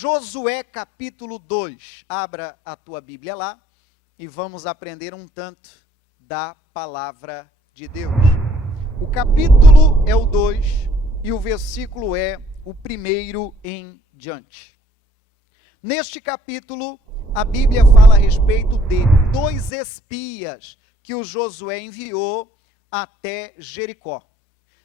Josué capítulo 2. Abra a tua Bíblia lá e vamos aprender um tanto da palavra de Deus. O capítulo é o 2 e o versículo é o 1 em diante. Neste capítulo, a Bíblia fala a respeito de 2 espias que o Josué enviou até Jericó.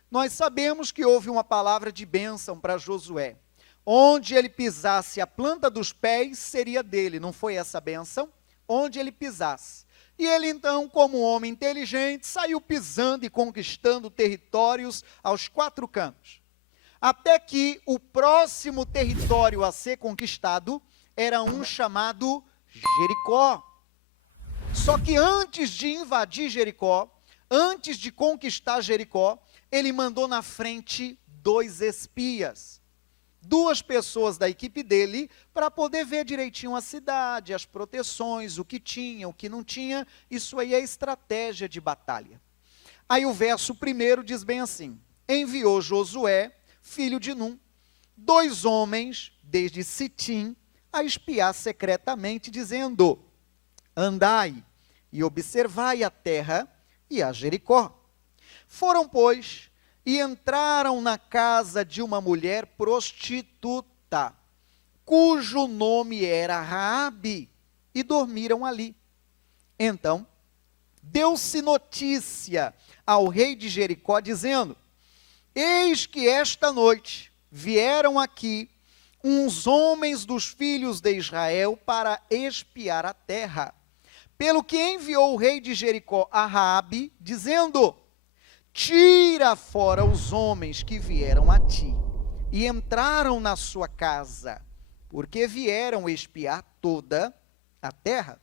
Nós sabemos que houve uma palavra de bênção para Josué. Onde ele pisasse a planta dos pés seria dele, não foi essa bênção? Onde ele pisasse. E ele então, como um homem inteligente, saiu pisando e conquistando territórios aos 4 cantos. Até que o próximo território a ser conquistado era um chamado Jericó. Só que antes de invadir Jericó, antes de conquistar Jericó, ele mandou na frente 2 espias. 2 pessoas da equipe dele, para poder ver direitinho a cidade, as proteções, o que tinha, o que não tinha. Isso aí é estratégia de batalha. Aí o verso 1 diz bem assim: enviou Josué, filho de Num, 2 homens, desde Sitim, a espiar secretamente, dizendo: andai e observai a terra e a Jericó. Foram, pois, e entraram na casa de uma mulher prostituta, cujo nome era Raabe, e dormiram ali. Então, deu-se notícia ao rei de Jericó, dizendo: eis que esta noite vieram aqui uns homens dos filhos de Israel para espiar a terra. Pelo que enviou o rei de Jericó a Raabe, dizendo: tira fora os homens que vieram a ti e entraram na sua casa, porque vieram espiar toda a terra.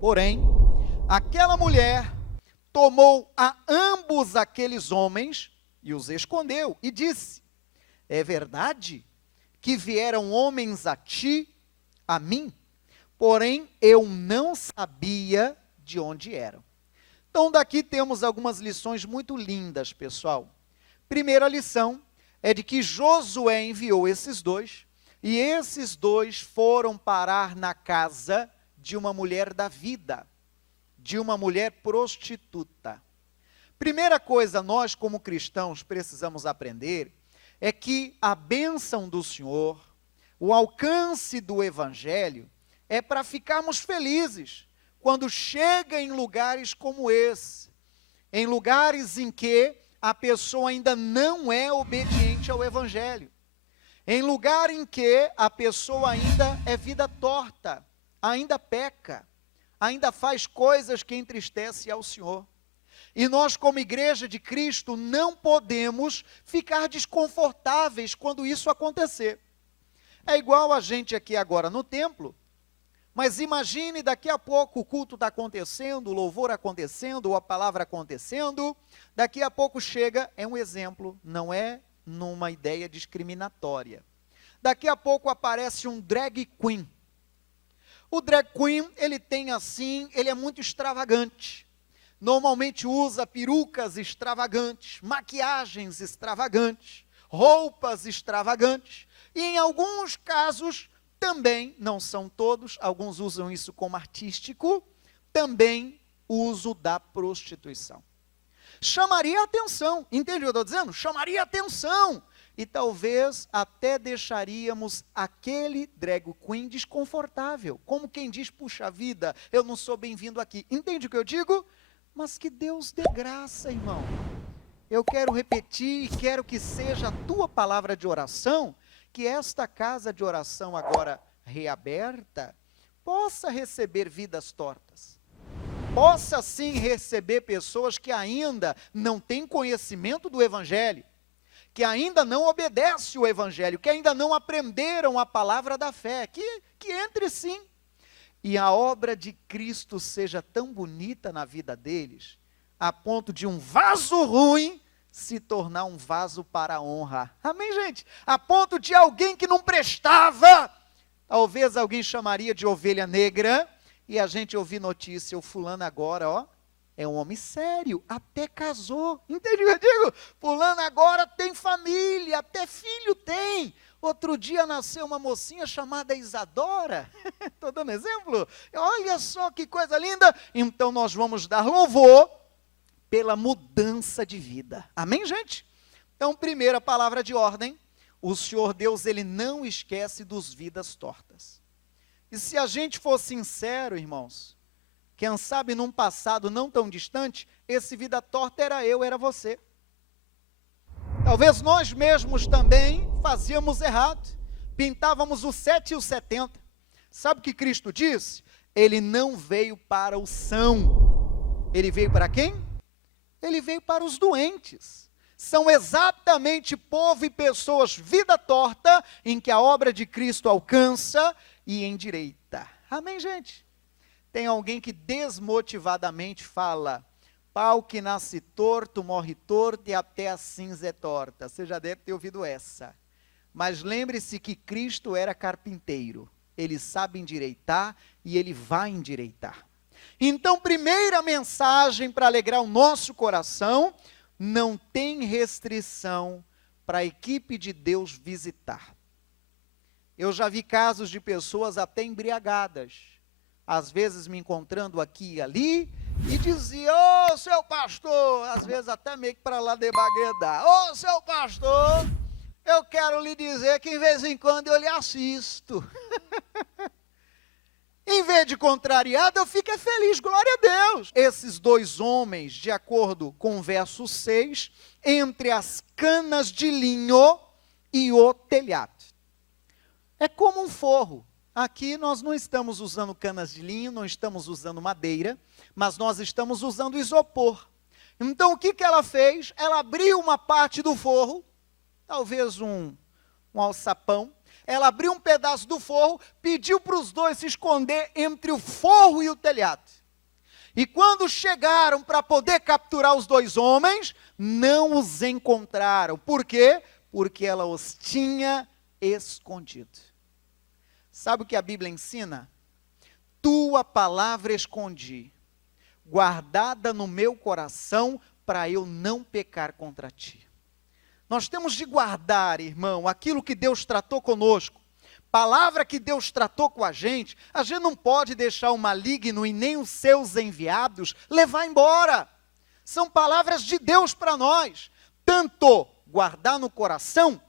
Porém, aquela mulher tomou a ambos aqueles homens e os escondeu, e disse: é verdade que vieram homens a ti, a mim? Porém, eu não sabia de onde eram. Então, daqui temos algumas lições muito lindas, pessoal. Primeira lição é de que Josué enviou esses 2, e esses 2 foram parar na casa de uma mulher da vida, de uma mulher prostituta. Primeira coisa, nós como cristãos precisamos aprender, é que a bênção do Senhor, o alcance do Evangelho, é para ficarmos felizes quando chega em lugares como esse, em lugares em que a pessoa ainda não é obediente ao Evangelho, em lugar em que a pessoa ainda é vida torta, ainda peca, ainda faz coisas que entristecem ao Senhor. E nós, como igreja de Cristo, não podemos ficar desconfortáveis quando isso acontecer. É igual a gente aqui agora no templo. Mas imagine, daqui a pouco o culto está acontecendo, o louvor acontecendo, ou a palavra acontecendo, daqui a pouco chega, é um exemplo, não é numa ideia discriminatória. Daqui a pouco aparece um drag queen. O drag queen, ele tem assim, ele é muito extravagante. Normalmente usa perucas extravagantes, maquiagens extravagantes, roupas extravagantes, e em alguns casos também, não são todos, alguns usam isso como artístico, também uso da prostituição. Chamaria atenção, entende o que eu estou dizendo? Chamaria atenção, e talvez até deixaríamos aquele drag queen desconfortável, como quem diz: puxa vida, eu não sou bem-vindo aqui. Entende o que eu digo? Mas que Deus dê graça, irmão. Eu quero repetir, quero que seja a tua palavra de oração, que esta casa de oração agora reaberta, possa receber vidas tortas, possa sim receber pessoas que ainda não têm conhecimento do Evangelho, que ainda não obedecem o Evangelho, que ainda não aprenderam a palavra da fé, que entre sim, e a obra de Cristo seja tão bonita na vida deles, a ponto de um vaso ruim se tornar um vaso para a honra. Amém, gente? A ponto de alguém que não prestava, talvez alguém chamaria de ovelha negra, e a gente ouvir notícia: o fulano agora, ó, é um homem sério, até casou. Entende o que eu digo? Fulano agora tem família, até filho tem. Outro dia nasceu uma mocinha chamada Isadora. Estou dando exemplo? Olha só que coisa linda. Então nós vamos dar louvor pela mudança de vida. Amém, gente? Então, primeira palavra de ordem. O Senhor Deus, Ele não esquece dos vidas tortas. E se a gente for sincero, irmãos, quem sabe num passado não tão distante, esse vida torta era eu, era você. Talvez nós mesmos também fazíamos errado, pintávamos o 7 e o 70. Sabe o que Cristo disse? Ele não veio para o são. Ele veio para quem? Ele veio para os doentes. São exatamente povo e pessoas vida torta, em que a obra de Cristo alcança e endireita. Amém, gente? Tem alguém que desmotivadamente fala: pau que nasce torto, morre torto e até a cinza é torta. Você já deve ter ouvido essa. Mas lembre-se que Cristo era carpinteiro. Ele sabe endireitar e Ele vai endireitar. Então, primeira mensagem para alegrar o nosso coração: não tem restrição para a equipe de Deus visitar. Eu já vi casos de pessoas até embriagadas, às vezes me encontrando aqui e ali, e dizia: ô seu pastor, às vezes até meio que para lá de Baguedá: ô seu pastor, eu quero lhe dizer que em vez em quando eu lhe assisto. Em vez de contrariado, eu fico feliz, glória a Deus. Esses dois homens, de acordo com o verso 6, entre as canas de linho e o telhado. É como um forro. Aqui nós não estamos usando canas de linho, não estamos usando madeira, mas nós estamos usando isopor. Então o que ela fez? Ela abriu uma parte do forro, talvez um alçapão. Ela abriu um pedaço do forro, pediu para os dois se esconder entre o forro e o telhado. E quando chegaram para poder capturar os dois homens, não os encontraram. Por quê? Porque ela os tinha escondido. Sabe o que a Bíblia ensina? Tua palavra escondi, guardada no meu coração, para eu não pecar contra ti. Nós temos de guardar, irmão, aquilo que Deus tratou conosco, palavra que Deus tratou com a gente não pode deixar o maligno e nem os seus enviados levar embora. São palavras de Deus para nós, tanto guardar no coração,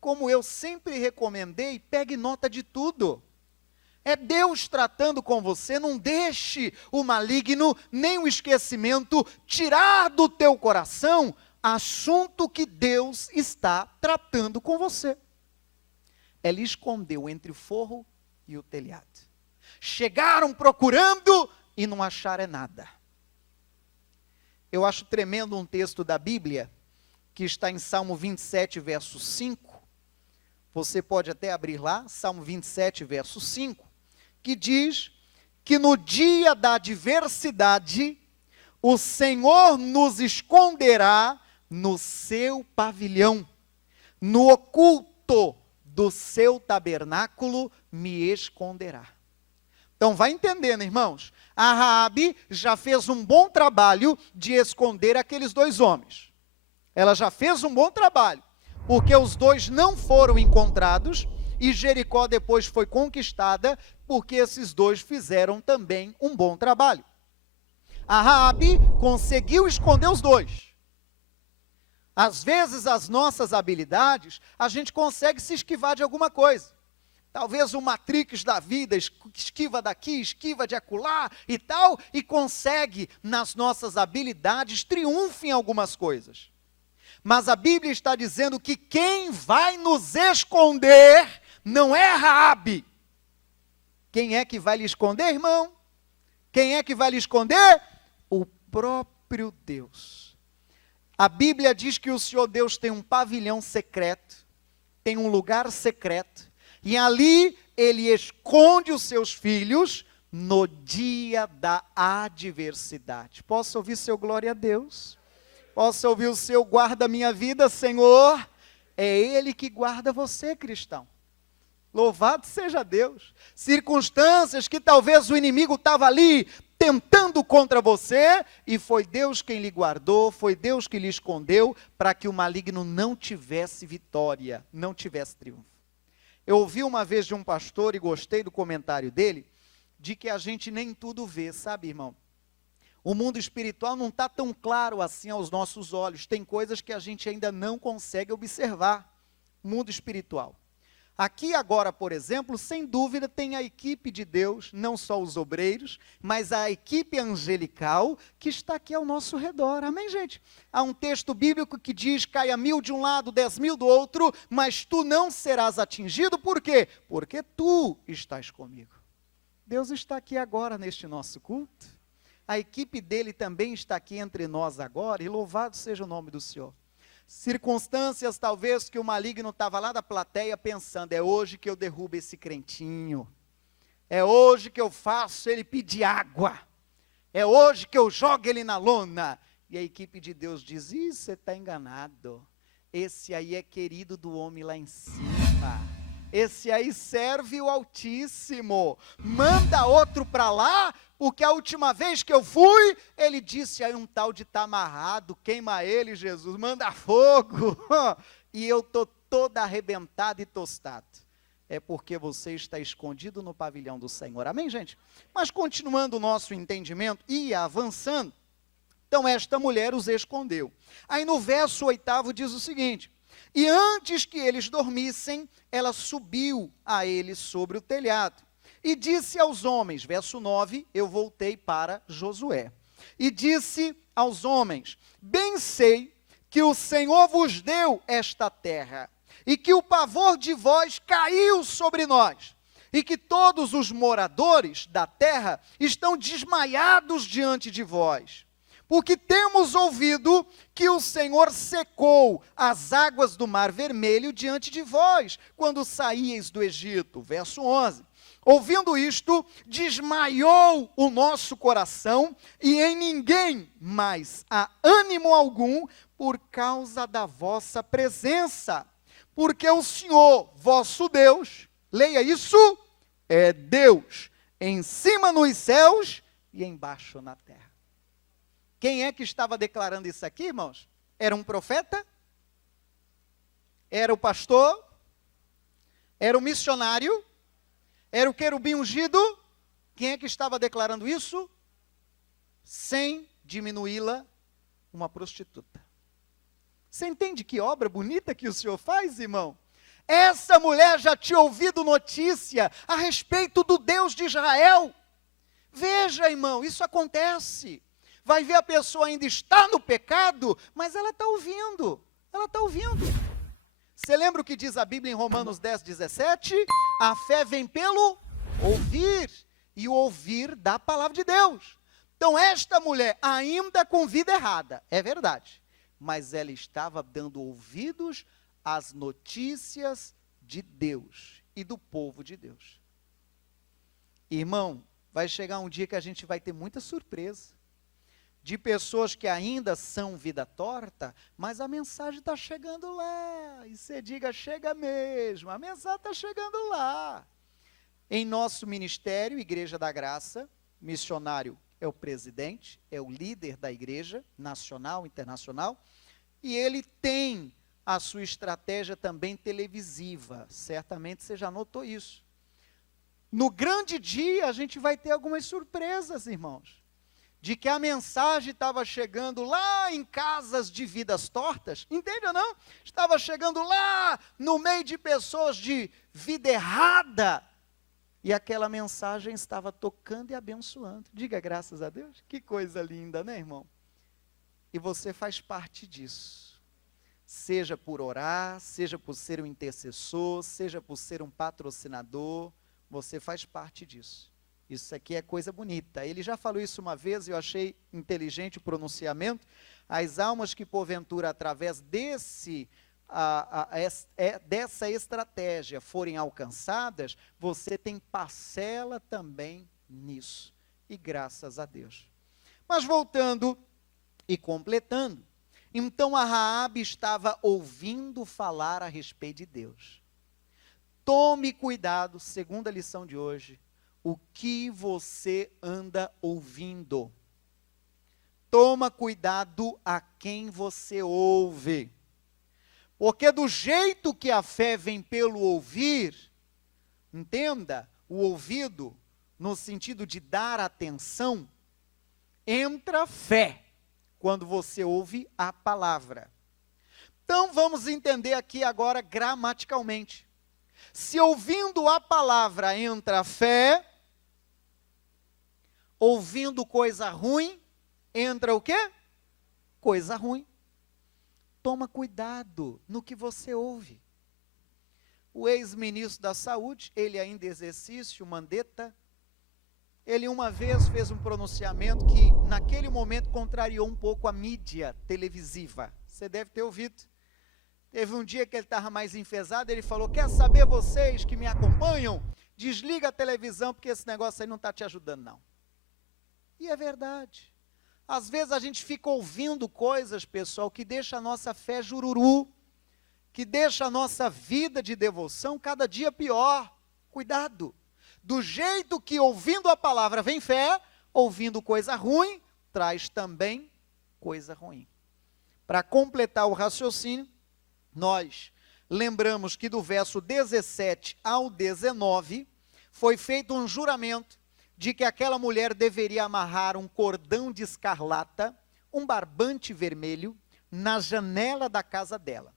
como eu sempre recomendei, pegue nota de tudo. É Deus tratando com você, não deixe o maligno, nem o esquecimento tirar do teu coração assunto que Deus está tratando com você. Ela escondeu entre o forro e o telhado. Chegaram procurando e não acharam nada. Eu acho tremendo um texto da Bíblia, que está em Salmo 27, verso 5. Você pode até abrir lá, Salmo 27, verso 5, que diz que no dia da adversidade, o Senhor nos esconderá no seu pavilhão, no oculto do seu tabernáculo me esconderá. Então vai entendendo, irmãos, a Raabe já fez um bom trabalho de esconder aqueles dois homens. Ela já fez um bom trabalho, porque os dois não foram encontrados e Jericó depois foi conquistada, porque esses dois fizeram também um bom trabalho. A Raabe conseguiu esconder os dois. Às vezes, as nossas habilidades, a gente consegue se esquivar de alguma coisa. Talvez o Matrix da vida, esquiva daqui, esquiva de acolá e tal, e consegue, nas nossas habilidades, triunfa em algumas coisas. Mas a Bíblia está dizendo que quem vai nos esconder não é Raabe. Quem é que vai lhe esconder, irmão? Quem é que vai lhe esconder? O próprio Deus. A Bíblia diz que o Senhor Deus tem um pavilhão secreto, tem um lugar secreto, e ali Ele esconde os seus filhos no dia da adversidade. Posso ouvir seu glória a Deus? Posso ouvir o seu guarda minha vida, Senhor? É Ele que guarda você, cristão. Louvado seja Deus. Circunstâncias que talvez o inimigo estava ali tentando contra você, e foi Deus quem lhe guardou, foi Deus que lhe escondeu, para que o maligno não tivesse vitória, não tivesse triunfo. Eu ouvi uma vez de um pastor e gostei do comentário dele, de que a gente nem tudo vê, sabe, irmão? O mundo espiritual não está tão claro assim aos nossos olhos, tem coisas que a gente ainda não consegue observar. Mundo espiritual. Aqui agora, por exemplo, sem dúvida tem a equipe de Deus, não só os obreiros, mas a equipe angelical que está aqui ao nosso redor, amém, gente? Há um texto bíblico que diz, caia 1000 de um lado, 10.000 do outro, mas tu não serás atingido, por quê? Porque tu estás comigo. Deus está aqui agora neste nosso culto, a equipe dele também está aqui entre nós agora, e louvado seja o nome do Senhor. Circunstâncias talvez que o maligno estava lá da plateia pensando, é hoje que eu derrubo esse crentinho, é hoje que eu faço ele pedir água, é hoje que eu jogo ele na lona, e a equipe de Deus diz, você está enganado, esse aí é querido do homem lá em cima, esse aí serve o Altíssimo, manda outro para lá, porque a última vez que eu fui, ele disse aí um tal de tá amarrado, queima ele, Jesus, manda fogo, e eu estou toda arrebentada e tostado. É porque você está escondido no pavilhão do Senhor, amém, gente? Mas continuando o nosso entendimento, e avançando, então esta mulher os escondeu. Aí no verso 8 diz o seguinte, e antes que eles dormissem, ela subiu a eles sobre o telhado, e disse aos homens, verso 9, eu voltei para Josué, e disse aos homens, bem sei que o Senhor vos deu esta terra, e que o pavor de vós caiu sobre nós, e que todos os moradores da terra estão desmaiados diante de vós, porque temos ouvido que o Senhor secou as águas do Mar Vermelho diante de vós, quando saíeis do Egito, verso 11, ouvindo isto, desmaiou o nosso coração, e em ninguém mais há ânimo algum, por causa da vossa presença, porque o Senhor, vosso Deus, leia isso, é Deus, em cima nos céus e embaixo na terra. Quem é que estava declarando isso aqui, irmãos? Era um profeta? Era o pastor? Era o missionário? Era o querubim ungido? Quem é que estava declarando isso? Sem diminuí-la, uma prostituta. Você entende que obra bonita que o Senhor faz, irmão? Essa mulher já tinha ouvido notícia a respeito do Deus de Israel. Veja, irmão, isso acontece. Vai ver a pessoa ainda está no pecado, mas ela está ouvindo. Ela está ouvindo. Você lembra o que diz a Bíblia em Romanos 10, 17? A fé vem pelo ouvir, e o ouvir da palavra de Deus. Então esta mulher, ainda com vida errada, é verdade, mas ela estava dando ouvidos às notícias de Deus e do povo de Deus. Irmão, vai chegar um dia que a gente vai ter muita surpresa, de pessoas que ainda são vida torta, mas a mensagem está chegando lá, e você diga, chega mesmo, a mensagem está chegando lá. Em nosso ministério, Igreja da Graça, missionário é o presidente, é o líder da igreja, nacional, internacional, e ele tem a sua estratégia também televisiva, certamente você já notou isso. No grande dia, a gente vai ter algumas surpresas, irmãos, de que a mensagem estava chegando lá em casas de vidas tortas, entende ou não? Estava chegando lá no meio de pessoas de vida errada, e aquela mensagem estava tocando e abençoando. Diga graças a Deus, que coisa linda, né, irmão? E você faz parte disso, seja por orar, seja por ser um intercessor, seja por ser um patrocinador, você faz parte disso. Isso aqui é coisa bonita. Ele já falou isso uma vez e eu achei inteligente o pronunciamento. As almas que porventura através dessa estratégia forem alcançadas, você tem parcela também nisso. E graças a Deus. Mas voltando e completando, então a Raabe estava ouvindo falar a respeito de Deus. Tome cuidado, segunda lição de hoje, o que você anda ouvindo. Toma cuidado a quem você ouve. Porque do jeito que a fé vem pelo ouvir, Entenda, o ouvido, no sentido de dar atenção, entra fé quando você ouve a palavra. Então vamos entender aqui agora gramaticalmente. Se ouvindo a palavra entra fé, ouvindo coisa ruim, entra o quê? Coisa ruim. Toma cuidado no que você ouve. O ex-ministro da Saúde, ele ainda em exercício, Mandetta, ele uma vez fez um pronunciamento que naquele momento contrariou um pouco a mídia televisiva. Você deve ter ouvido. Teve um dia que ele estava mais enfesado, ele falou, quer saber vocês que me acompanham? Desliga a televisão porque esse negócio aí não está te ajudando não. E é verdade. Às vezes a gente fica ouvindo coisas, pessoal, que deixa a nossa fé jururu, que deixa a nossa vida de devoção cada dia pior. Cuidado. Do jeito que ouvindo a palavra vem fé, ouvindo coisa ruim, traz também coisa ruim. Para completar o raciocínio, nós lembramos que do verso 17 ao 19, foi feito um juramento de que aquela mulher deveria amarrar um cordão de escarlata, um barbante vermelho, na janela da casa dela.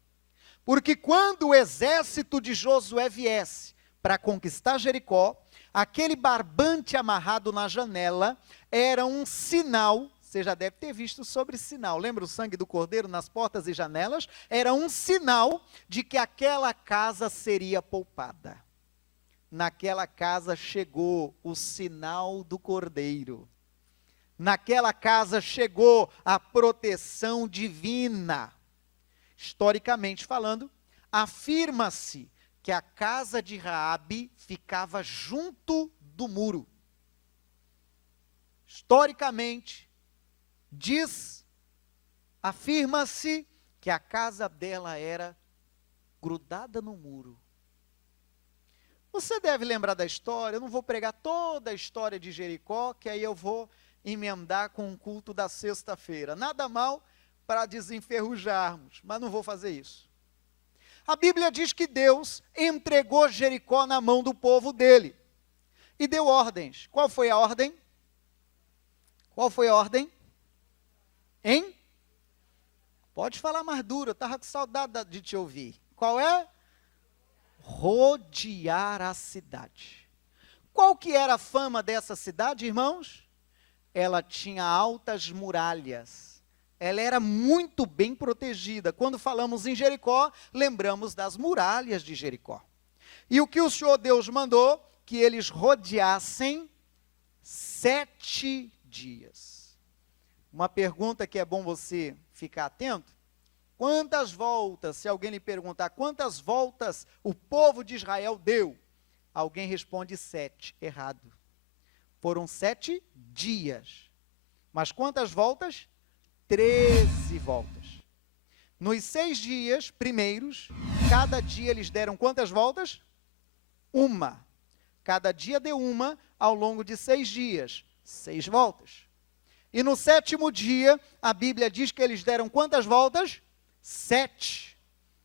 Porque quando o exército de Josué viesse para conquistar Jericó, aquele barbante amarrado na janela era um sinal, você já deve ter visto sobre sinal, lembra o sangue do cordeiro nas portas e janelas? Era um sinal de que aquela casa seria poupada. Naquela casa chegou o sinal do cordeiro. Naquela casa chegou a proteção divina. Historicamente falando, afirma-se que a casa de Raabe ficava junto do muro. Historicamente, afirma-se que a casa dela era grudada no muro. Você deve lembrar da história, eu não vou pregar toda a história de Jericó, que aí eu vou emendar com o culto da sexta-feira. Nada mal para desenferrujarmos, mas não vou fazer isso. A Bíblia diz que Deus entregou Jericó na mão do povo dele e deu ordens. Qual foi a ordem? Qual foi a ordem? Hein? Pode falar mais duro, eu estava com saudade de te ouvir. Qual é? Rodear a cidade. Qual que era a fama dessa cidade, irmãos? Ela tinha altas muralhas. Ela era muito bem protegida. Quando falamos em Jericó, lembramos das muralhas de Jericó. E o que o Senhor Deus mandou? Que eles rodeassem 7 dias. Uma pergunta que é bom você ficar atento. Quantas voltas, se alguém lhe perguntar, quantas voltas o povo de Israel deu? Alguém responde 7. Errado. Foram 7 dias. Mas quantas voltas? 13 voltas. Nos 6 dias primeiros, cada dia eles deram quantas voltas? 1. Cada dia deu 1 ao longo de 6 dias. 6 voltas. E no 7º dia, a Bíblia diz que eles deram quantas voltas? 7.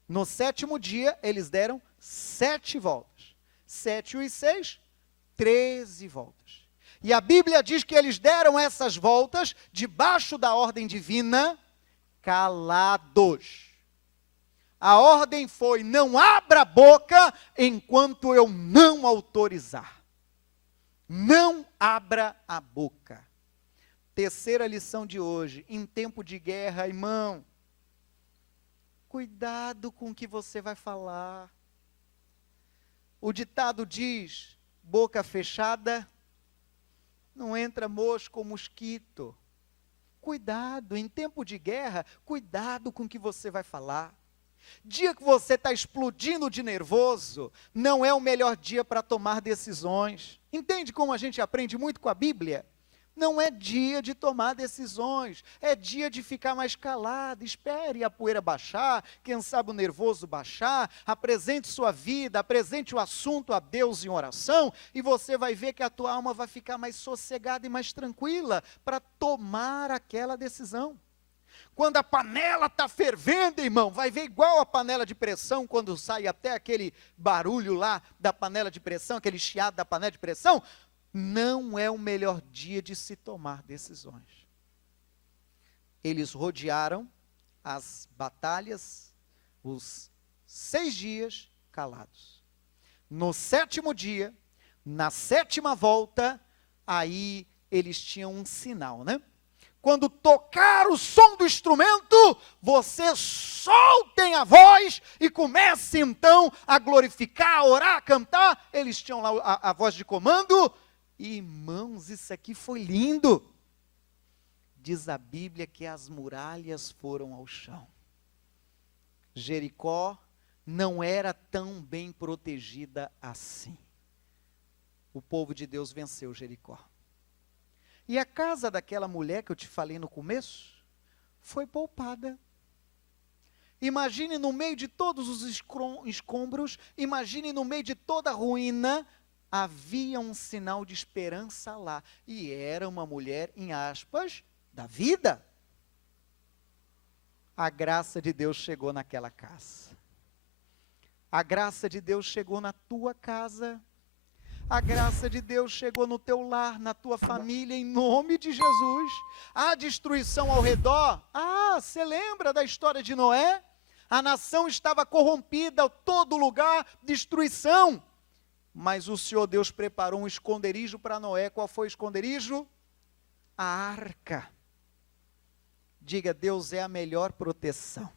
No 7º dia, eles deram 7 voltas. 7 e 6, 13 voltas. E a Bíblia diz que eles deram essas voltas, debaixo da ordem divina, calados. A ordem foi, não abra a boca enquanto eu não autorizar. Não abra a boca. Terceira lição de hoje, em tempo de guerra, irmão, cuidado com o que você vai falar. O ditado diz, boca fechada, não entra mosca ou mosquito. Cuidado, em tempo de guerra, cuidado com o que você vai falar. Dia que você está explodindo de nervoso, não é o melhor dia para tomar decisões. Entende como a gente aprende muito com a Bíblia? Não é dia de tomar decisões, é dia de ficar mais calado, espere a poeira baixar, quem sabe o nervoso baixar, apresente sua vida, apresente o assunto a Deus em oração, e você vai ver que a tua alma vai ficar mais sossegada e mais tranquila para tomar aquela decisão. quando a panela está fervendo, irmão, vai ver igual a panela de pressão, quando sai até aquele barulho lá da panela de pressão, aquele chiado da panela de pressão. Não é o melhor dia de se tomar decisões. Eles rodearam as batalhas, os 6 dias calados. No 7º dia, na 7ª volta, aí eles tinham um sinal, né? Quando tocar o som do instrumento, vocês soltem a voz e comecem então a glorificar, a orar, a cantar. Eles tinham lá a voz de comando. Irmãos, isso aqui foi lindo. Diz a Bíblia que as muralhas foram ao chão. Jericó não era tão bem protegida assim. O povo de Deus venceu Jericó. E a casa daquela mulher que eu te falei no começo, foi poupada. Imagine no meio de todos os escombros, imagine no meio de toda a ruína, havia um sinal de esperança lá. E era uma mulher, em aspas, da vida. A graça de Deus chegou naquela casa. A graça de Deus chegou na tua casa. A graça de Deus chegou no teu lar, na tua família, em nome de Jesus. A destruição ao redor. Você lembra da história de Noé? A nação estava corrompida, todo lugar, destruição. Mas o Senhor Deus preparou um esconderijo para Noé. Qual foi o esconderijo? A arca. Diga, Deus é a melhor proteção.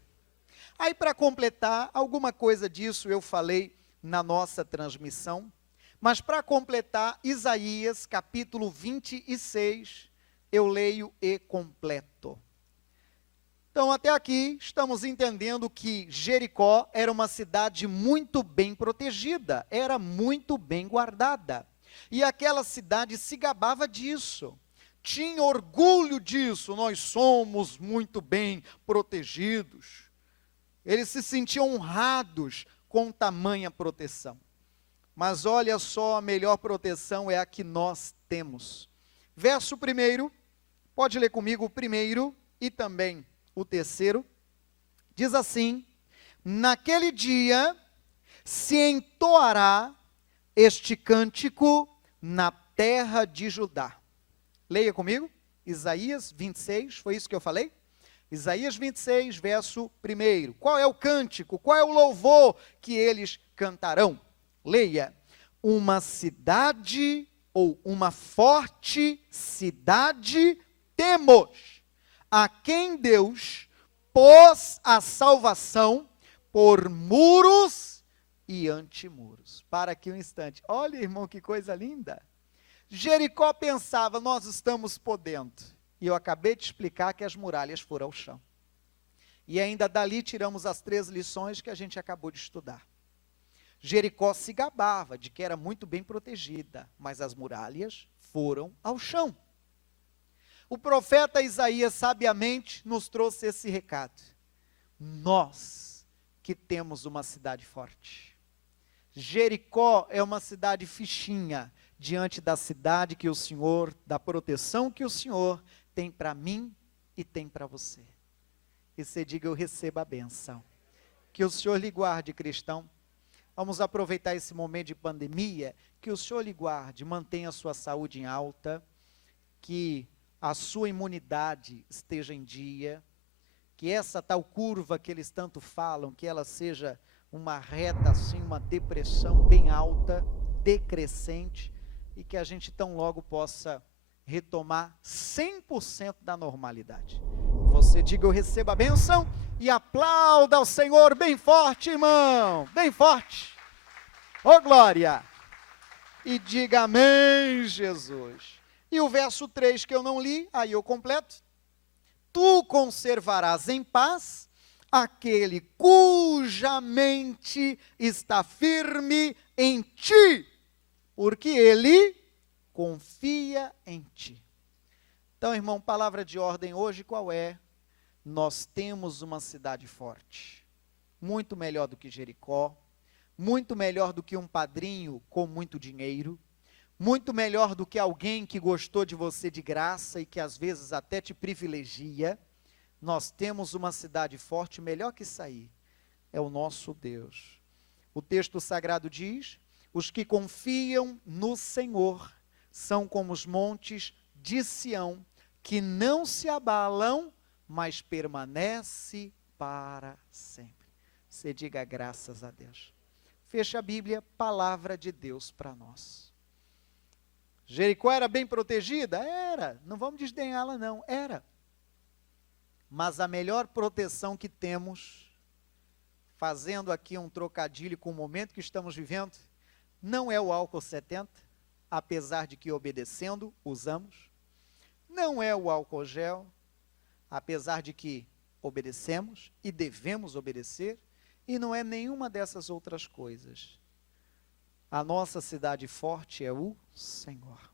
Aí, para completar, alguma coisa disso eu falei na nossa transmissão, mas para completar, Isaías capítulo 26, eu leio e completo. Então, até aqui, estamos entendendo que Jericó era uma cidade muito bem protegida, era muito bem guardada. E aquela cidade se gabava disso. Tinha orgulho disso, nós somos muito bem protegidos. Eles se sentiam honrados com tamanha proteção. Mas olha só, a melhor proteção é a que nós temos. Verso 1, pode ler comigo o 1 e também o 3. Diz assim: naquele dia se entoará este cântico na terra de Judá. Leia comigo, Isaías 26, foi isso que eu falei? Isaías 26, verso 1. Qual é o cântico, qual é o louvor que eles cantarão? Leia, uma cidade ou uma forte cidade temos, a quem Deus pôs a salvação por muros e antimuros. Para aqui um instante, olha irmão que coisa linda. Jericó pensava, nós estamos podendo. E eu acabei de explicar que as muralhas foram ao chão. E ainda dali tiramos as 3 lições que a gente acabou de estudar. Jericó se gabava de que era muito bem protegida, mas as muralhas foram ao chão. O profeta Isaías sabiamente nos trouxe esse recado. Nós que temos uma cidade forte. Jericó é uma cidade fichinha, diante da cidade que o Senhor, da proteção que o Senhor tem para mim e tem para você. E você diga, eu recebo a benção. Que o Senhor lhe guarde, cristão. Vamos aproveitar esse momento de pandemia, que o Senhor lhe guarde, mantenha a sua saúde em alta, que a sua imunidade esteja em dia, que essa tal curva que eles tanto falam, que ela seja uma reta assim, uma depressão bem alta, decrescente, e que a gente tão logo possa retomar 100% da normalidade. Você diga, eu recebo a bênção, e aplauda ao Senhor bem forte, irmão, bem forte. Ô glória! E diga amém, Jesus. E o verso 3 que eu não li, aí eu completo. Tu conservarás em paz aquele cuja mente está firme em ti, porque ele confia em ti. Então, irmão, palavra de ordem hoje qual é? Nós temos uma cidade forte, muito melhor do que Jericó, muito melhor do que um padrinho com muito dinheiro, muito melhor do que alguém que gostou de você de graça e que às vezes até te privilegia. Nós temos uma cidade forte, melhor que isso aí, é o nosso Deus. O texto sagrado diz: os que confiam no Senhor são como os montes de Sião, que não se abalam, mas permanece para sempre. Você diga graças a Deus. Fecha a Bíblia, palavra de Deus para nós. Jericó era bem protegida? Era, não vamos desdenhá-la não, era. Mas a melhor proteção que temos, fazendo aqui um trocadilho com o momento que estamos vivendo, não é o álcool 70, apesar de que obedecendo, usamos. Não é o álcool gel, apesar de que obedecemos e devemos obedecer. E não é nenhuma dessas outras coisas. A nossa cidade forte é o Senhor.